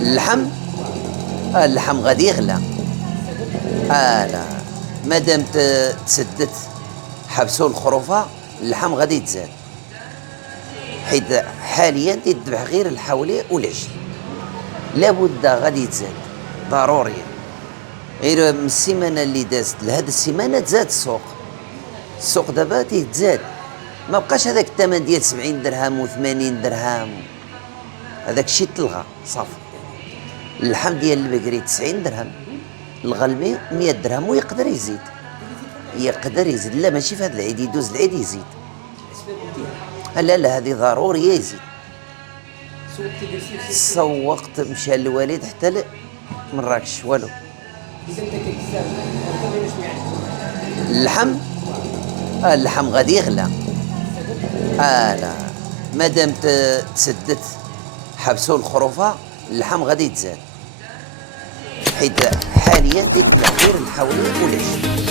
اللحم. اللحم غادي يغلى. لا، مادام تسدت حبسوا الخروفه، اللحم غادي يتزاد، حيت حاليا تيذبح غير الحولي والعجل. لابد غادي يتزاد ضروريا. غير من السيمانه اللي دازت لهاد السيمانه تزاد السوق دابا تيتزاد، ما بقاش هذاك الثمن ديال 70 درهم و80 درهم، هذاك الشيء تلغى صافي. اللحم ديال البقري 90 درهم، الغلمي 100 درهم، ويقدر يزيد لا ماشي في هذا العيد، يدوز العيد يزيد. لا هذه ضروريه يزيد. سوقت مشى الوالد حتى مراكش والو. اللحم. اللحم غادي يغلى. لا، مادام تسدت حبسوا الخروفه، اللحم غادي يتزاد، حيت حاليا تيذبح غير الحولي والعجل.